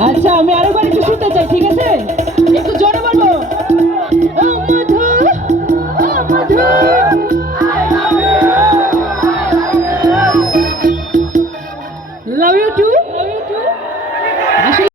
আচ্ছা আমি আরেকবার একটু শুনতে চাই ঠিক আছে? একটু জোরে বলব মধু মধু।